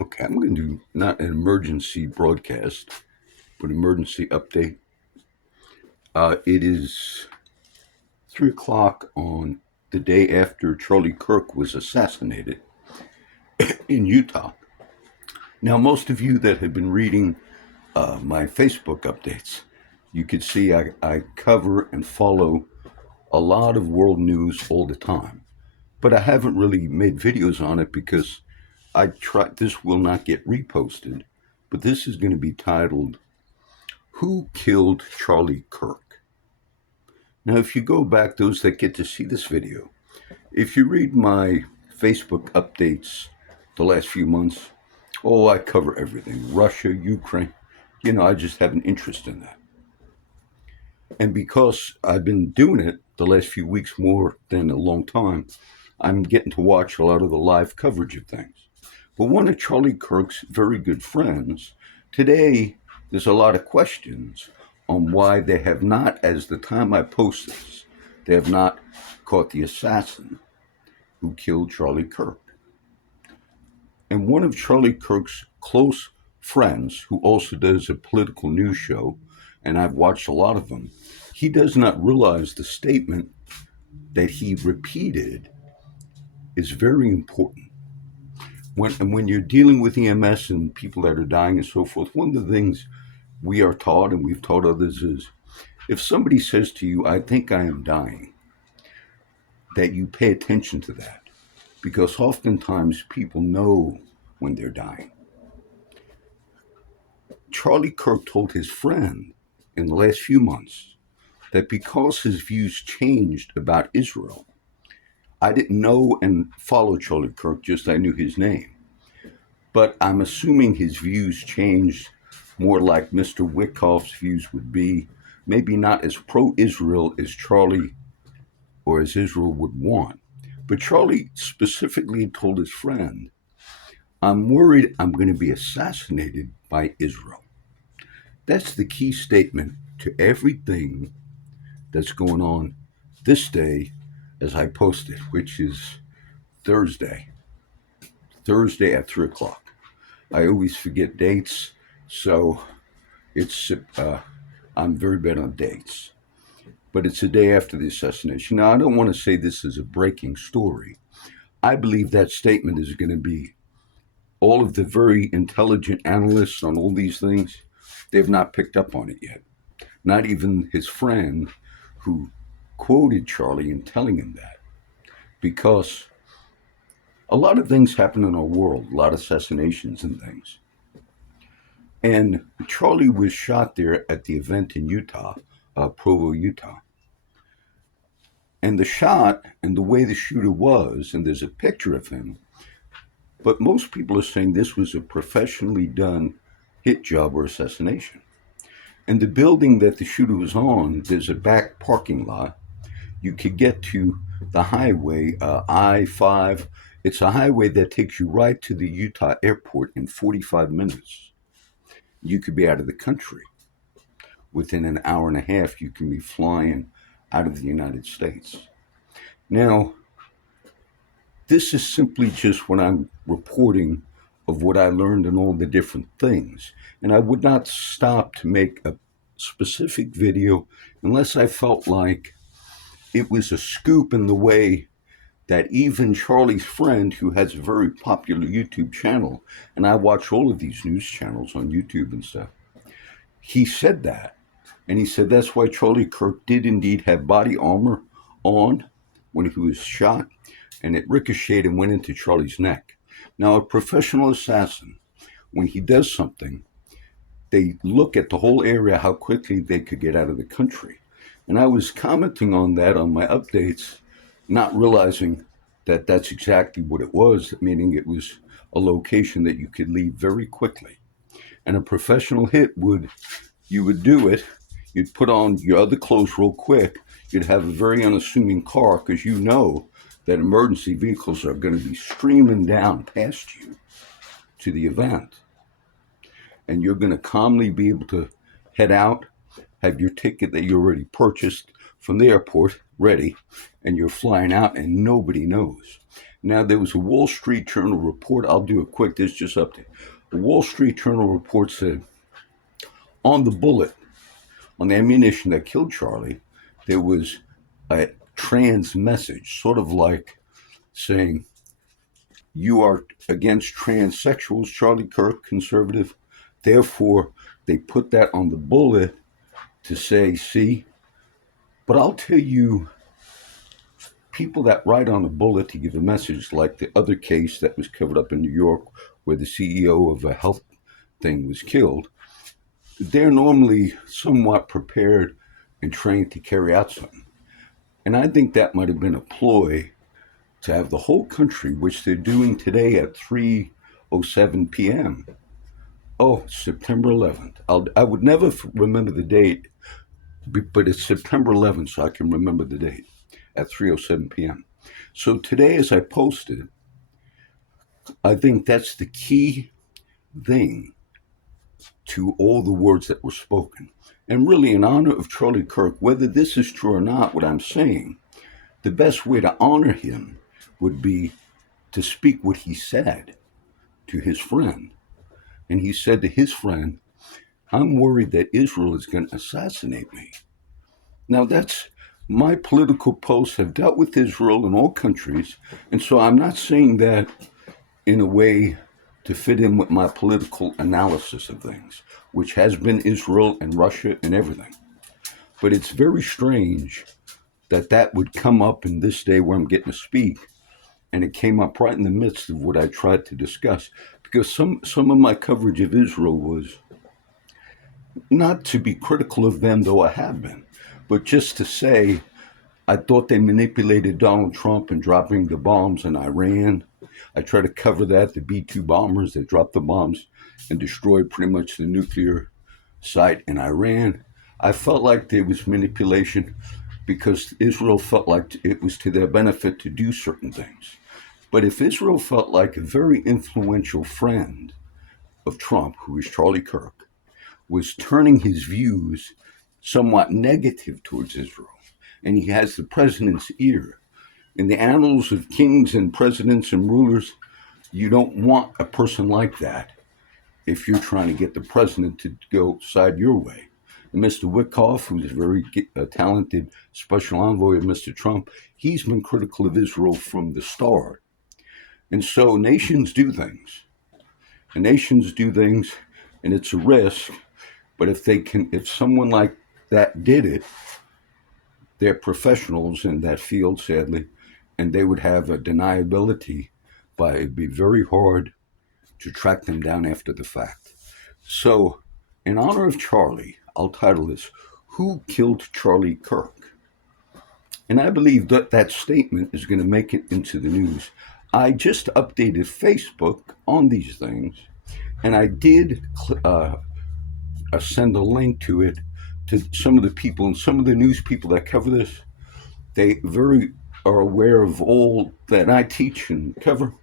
Okay, I'm going to do not an emergency broadcast, but emergency update. It is 3 o'clock on the day after Charlie Kirk was assassinated in Utah. Now, most of you that have been reading my Facebook updates, you could see I cover and follow a lot of world news all the time. But I haven't really made videos on it because this will not get reposted, but this is going to be titled Who Killed Charlie Kirk? Now, if you go back, those that get to see this video, if you read my Facebook updates the last few months, I cover everything Russia, Ukraine. I just have an interest in that. And because I've been doing it the last few weeks more than a long time, I'm getting to watch a lot of the live coverage of things. But one of Charlie Kirk's very good friends, today there's a lot of questions on why they have not, as the time I post this, they have not caught the assassin who killed Charlie Kirk. And one of Charlie Kirk's close friends, who also does a political news show, and I've watched a lot of them, he does not realize the statement that he repeated is very important. When you're dealing with EMS and people that are dying and so forth, one of the things we are taught and we've taught others is if somebody says to you, I think I am dying, that you pay attention to that because oftentimes people know when they're dying. Charlie Kirk told his friend in the last few months that because his views changed about Israel, I didn't know and follow Charlie Kirk, just I knew his name. But I'm assuming his views changed more like Mr. Wickoff's views would be, maybe not as pro-Israel as Charlie or as Israel would want. But Charlie specifically told his friend, I'm worried I'm going to be assassinated by Israel. That's the key statement to everything that's going on this day as I posted, which is Thursday at 3 o'clock. I always forget dates, so I'm very bad on dates. But it's the day after the assassination. Now, I don't want to say this is a breaking story. I believe that statement is going to be all of the very intelligent analysts on all these things, they've not picked up on it yet. Not even his friend who quoted Charlie in telling him that. Because a lot of things happen in our world, a lot of assassinations and things. And Charlie was shot there at the event in Utah, Provo, Utah. And the shot and the way the shooter was, and there's a picture of him, but most people are saying this was a professionally done hit job or assassination. And the building that the shooter was on, there's a back parking lot. You could get to the highway, I-5. It's a highway that takes you right to the Utah airport in 45 minutes. You could be out of the country. Within an hour and a half, you can be flying out of the United States. Now, this is simply just what I'm reporting of what I learned in all the different things. And I would not stop to make a specific video unless I felt like it was a scoop in the way that even Charlie's friend, who has a very popular YouTube channel, and I watch all of these news channels on YouTube and stuff, he said that. And he said that's why Charlie Kirk did indeed have body armor on when he was shot, and it ricocheted and went into Charlie's neck. Now, a professional assassin, when he does something, they look at the whole area, how quickly they could get out of the country. And I was commenting on that on my updates, not realizing that that's exactly what it was, meaning it was a location that you could leave very quickly. And a professional hit you would do it, you'd put on your other clothes real quick, you'd have a very unassuming car because you know that emergency vehicles are going to be streaming down past you to the event. And you're going to calmly be able to head out, have your ticket that you already purchased from the airport ready, and you're flying out and nobody knows. Now, there was a Wall Street Journal report. I'll do it quick. This just update. The Wall Street Journal report said on the bullet, on the ammunition that killed Charlie, there was a trans message, sort of like saying, "You are against transsexuals, Charlie Kirk, conservative." Therefore, they put that on the bullet to say, see. But I'll tell you, people that write on a bullet to give a message, like the other case that was covered up in New York where the CEO of a health thing was killed, they're normally somewhat prepared and trained to carry out something. And I think that might have been a ploy to have the whole country, which they're doing today at 3:07 p.m. Oh, September 11th. I would never remember the date, but it's September 11th, so I can remember the date at 3:07 p.m. So today, as I posted, I think that's the key thing to all the words that were spoken. And really, in honor of Charlie Kirk, whether this is true or not, what I'm saying, the best way to honor him would be to speak what he said to his friend. And he said to his friend, "I'm worried that Israel is going to assassinate me." Now, that's my political posts have dealt with Israel in all countries. And so I'm not saying that in a way to fit in with my political analysis of things, which has been Israel and Russia and everything. But it's very strange that that would come up in this day where I'm getting to speak. And it came up right in the midst of what I tried to discuss. Because some of my coverage of Israel was not to be critical of them, though I have been, but just to say I thought they manipulated Donald Trump in dropping the bombs in Iran. I tried to cover that, the B-2 bombers that dropped the bombs and destroyed pretty much the nuclear site in Iran. I felt like there was manipulation because Israel felt like it was to their benefit to do certain things. But if Israel felt like a very influential friend of Trump, who is Charlie Kirk, was turning his views somewhat negative towards Israel, and he has the president's ear. In the annals of kings and presidents and rulers, you don't want a person like that if you're trying to get the president to go side your way. And Mr. Wickoff, who's a very talented special envoy of Mr. Trump, he's been critical of Israel from the start. And so nations do things. And nations do things, and it's a risk. But if someone like that did it, they're professionals in that field, sadly, and they would have a deniability, but it'd be very hard to track them down after the fact. So, in honor of Charlie, I'll title this, "Who Killed Charlie Kirk?" And I believe that that statement is going to make it into the news. I just updated Facebook on these things, and I did send a link to it to some of the people and some of the news people that cover this. They very are aware of all that I teach and cover,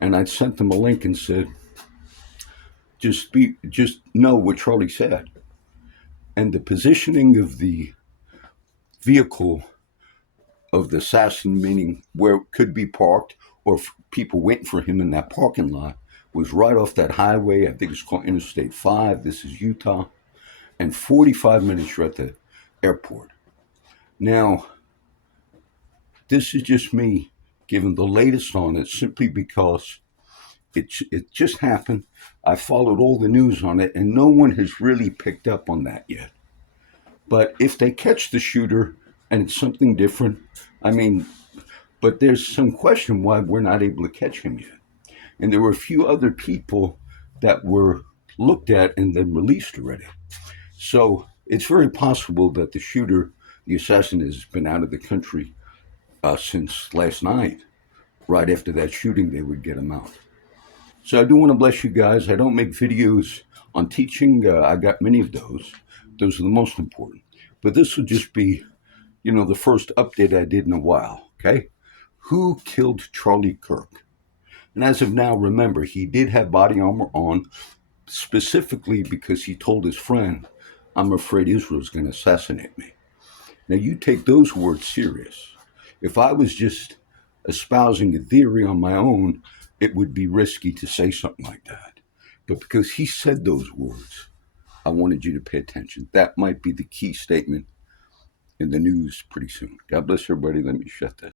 and I sent them a link and said, just know what Charlie said. And the positioning of the vehicle of the assassin, meaning where it could be parked or people waiting for him in that parking lot, was right off that highway. I think it's called Interstate 5. This is Utah. And 45 minutes you're at the airport. Now, this is just me giving the latest on it simply because it just happened. I followed all the news on it, and no one has really picked up on that yet. But if they catch the shooter and it's something different, but there's some question why we're not able to catch him yet. And there were a few other people that were looked at and then released already. So it's very possible that the shooter, the assassin, has been out of the country since last night. Right after that shooting, they would get him out. So I do want to bless you guys. I don't make videos on teaching. I got many of those. Those are the most important. But this will just be, the first update I did in a while, okay? Who killed Charlie Kirk? And as of now, remember, he did have body armor on, specifically because he told his friend, "I'm afraid Israel's going to assassinate me." Now, you take those words serious. If I was just espousing a theory on my own, it would be risky to say something like that. But because he said those words, I wanted you to pay attention. That might be the key statement in the news pretty soon. God bless everybody. Let me shut this.